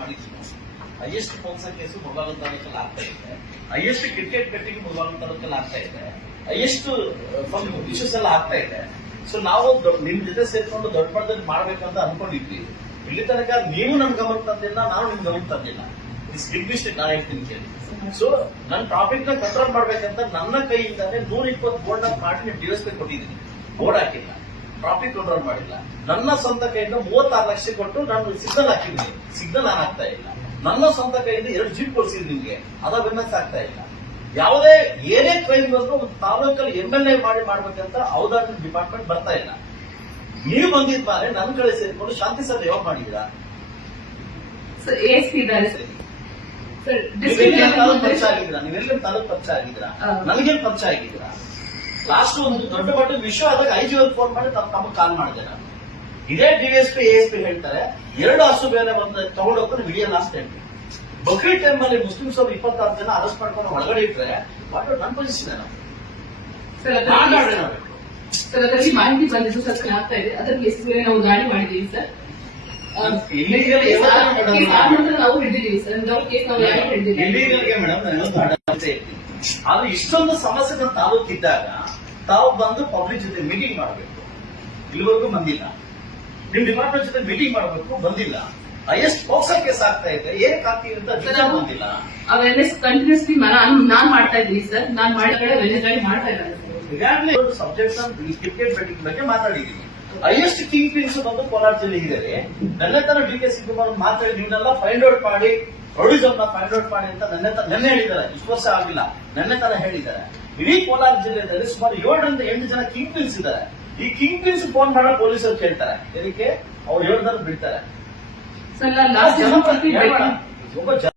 ಮಾಡಿದ್ವಿ. Highest POCSO case Mulbagal ತಾಲೂಕಲ್ಲಿ ಆಗ್ತಾ ಇದೆ, ಹೈಯೆಸ್ಟ್ ಕ್ರಿಕೆಟ್ ಬೆಟ್ಟಿಂಗ್ ಮುಳಬಾಗಿಲು ತಾಲೂಕಲ್ಲಿ ಆಗ್ತಾ ಇದೆ, ಹೈಯೆಸ್ಟ್ ಇಶ್ಯೂಸ್ ಎಲ್ಲ ಆಗ್ತಾ ಇದೆ. ಸೊ ನಾವು ನಿಮ್ ಜೊತೆ ಸೇರ್ಕೊಂಡು ದೊಡ್ಡ ಮಟ್ಟದಲ್ಲಿ ಮಾಡ್ಬೇಕಂತ ಅನ್ಕೊಂಡಿದ್ವಿ. ಇಲ್ಲಿ ತನಕ ನೀವು ನನ್ ಗಮನ ತಂದಿಲ್ಲ, ನಾನು ನಿಮ್ ಗಮನ ತಂದಿಲ್ಲ. It's big mistake. ನಾನು ಹೇಳ್ತೀನಿ ಕೇಳಿ. ಸೊ ನನ್ನ ಟಾಪಿಕ್ ನ ಕಂಟ್ರೋಲ್ ಮಾಡ್ಬೇಕಂತ ನನ್ನ ಕೈಯಿಂದಾನೆ 120 ಬೋರ್ಡ್ ಮಾಡಿ ನೀವು ಡಿಎಸ್ಪಿ ಕೊಟ್ಟಿದ್ದೀನಿ. ಬೋರ್ಡ್ ಹಾಕಿಲ್ಲ, ಟ್ರಾಫಿಕ್ ಕಂಟ್ರೋಲ್ ಮಾಡಿಲ್ಲ. ನನ್ನ ಸ್ವಂತ ಕೈಯಿಂದ 36 ಲಕ್ಷ ಕೊಟ್ಟು ನಾನು ಸಿಗ್ನಲ್ ಹಾಕಿದ್ದೀನಿ. ಸಿಗ್ನಲ್ ನಾನು ಆಗ್ತಾ ಇಲ್ಲ. ನನ್ನ ಸ್ವಂತ ಕೈಯಿಂದ 2 ಜೀಪ್ ಕೊಡಿಸಿದ್ದೀನಿ ನಿಮ್ಗೆ, ಅದ ವಿಮೆನ್ಸ್ ಆಗ್ತಾ ಇಲ್ಲ. ಯಾವುದೇ ಏನೇ ಕ್ರೈಮ್ ಬಂದ್ರು ಒಂದು ತಾಲೂಕಲ್ಲಿ MLA ಮಾಡ್ಬೇಕಂತ ಔದಾರ್ಯ ಡಿಪಾರ್ಟ್ಮೆಂಟ್ ಬರ್ತಾ ಇಲ್ಲ. ನೀವು ಬಂದಿದ್ಮೇಲೆ ನನ್ನ ಕಡೆ ಸೇರ್ಕೊಂಡು ಶಾಂತಿ ಸಭೆ ಯಾವಾಗ ಮಾಡಿದ್ದೀರಾ? ಪರಿಚಯ ಆಗಿದ್ದೀರಾ? ನೀವೆಲ್ಲ ತಾಲೂಕು ಪರಿಚಯ ಆಗಿದ್ದೀರಾ? ನನಗೇನು ಪರಿಚಯ ಆಗಿದ್ದೀರಾ? ಲಾಸ್ಟ್ ಒಂದು ದೊಡ್ಡ ಮಟ್ಟದ ವಿಷಯ ಆದಾಗ IG ಅವ್ರಿಗೆ ಫೋನ್ ಮಾಡಿ ತಮಗೆ ಕಾಲ್ ಮಾಡಿದೆ ನಾನು. ಇದೇ DSP ASP ಹೇಳ್ತಾರೆ 2 ಹಸು ಬೇರೆ ಬಂದ ತಗೊಂಡೋಗ್ತಾರೆ ವಿಡಿಯೋ ಲಾಸ್ಟ್ ಹೇಳ್ತೀನಿ. ಬಕ್ರೀದ್ ಟೈಮ್ ಅಲ್ಲಿ ಮುಸ್ಲಿಮ್ಸ್ ಅವರು 26 ಜನ ಅರೆಸ್ಟ್ ಮಾಡ್ಕೊಂಡು ಒಳಗಡೆ ಇಟ್ರೆ ನನ್ನ ಪೊಸಿಷನ್ ಸರ್ ಅದರಲ್ಲಿ ಮಾಹಿತಿ ಬಂದಿದ್ದು ಸರ್ ಆಗ್ತಾ ಇದೆ. ಅದರ ಕೇಸಲ್ಲಿ ನಾವು ದಾಳಿ ಮಾಡಿದ್ದೀವಿ ಸರ್. ನಾವು ಹಿಡಿದಿದ್ದೀವಿ ಸರ್. ನಾವು ಕೇಸ್ ನಾವು ಇಲ್ಲಿಗೆ ಮೇಡಮ್ ಆದ್ರೆ ಇಷ್ಟೊಂದು ಸಮಸ್ಯೆ ತಾಲೂಕಿದ್ದಾಗ ತಾವು ಬಂದು ಪಬ್ಲಿಕ್ ಜೊತೆ ಮೀಟಿಂಗ್ ಮಾಡಬೇಕು. ಇಲ್ಲಿವರೆಗೂ ಬಂದಿಲ್ಲ. ನಿಮ್ ಡಿಪಾರ್ಟ್ಮೆಂಟ್ ಜೊತೆ ಮೀಟಿಂಗ್ ಮಾಡಬೇಕು, ಬಂದಿಲ್ಲ. ಹೈಯೆಸ್ಟ್ ಪೋಕ್ಸೋ ಕೇಸ್ ಆಗ್ತಾ ಇದೆ, ಏನಕ್ಕೆ ಆಗ್ತೀವಿ ಅಂತ ಬಂದಿಲ್ಲ. ಅವೇರ್ನೆಸ್ ಕಂಟಿನ್ಯೂಸ್ಲಿ ನಾನ್ ಮಾಡ್ತಾ ಇದ್ದೀನಿ ಸರ್. ನಾನ್ ಮಾಡಿದ್ರೆ ವೆಲ್ನೆಸ್ ಮಾಡ್ತಾ ಇದ್ದಾರೆ. ಈಗಾಗಲೇ ಸಬ್ಜೆಕ್ಟ್ ಕ್ರಿಕೆಟ್ ಬೆಟ್ಟಿಂಗ್ ಬಗ್ಗೆ ಮಾತಾಡಿದ್ದೀನಿ. ಹೈಯೆಸ್ಟ್ ಕಿಂಗ್ ಪಿನ್ಸ್ ಬಂದು ಕೋಲಾರ ಜಿಲ್ಲೆ ಇದ್ದಾರೆ. ನೆನ್ನೆ ತರ DK ಶಿವಕುಮಾರ್ ಮಾತಾಡಿ ನೀವೆಲ್ಲ ಫೈಂಡ್ ಔಟ್ ಮಾಡಿ ರೌಡಿಸಮ್ ಫೈಂಡ್ ಔಟ್ ಮಾಡಿ ಅಂತ ನೆನ್ನೆ ಹೇಳಿದ್ದಾರೆ. ಇಷ್ಟು ವರ್ಷ ಆಗಿಲ್ಲ, ನೆನ್ನೆ ತರ ಹೇಳಿದ್ದಾರೆ. ಇಡೀ ಕೋಲಾರ ಜಿಲ್ಲೆಯಲ್ಲಿ ಸುಮಾರು 7 ರಿಂದ 8 ಜನ ಕಿಂಗ್ ಪಿನ್ಸ್ ಇದ್ದಾರೆ. ಈ ಕಿಂಗ್ ಪಿನ್ಸ್ ಫೋನ್ ಮಾಡೋ ಪೊಲೀಸರು ಕೇಳ್ತಾರೆ, ಇದಕ್ಕೆ ಅವ್ರು 7 ಜನ ಬಿಡ್ತಾರೆ. ಸರ್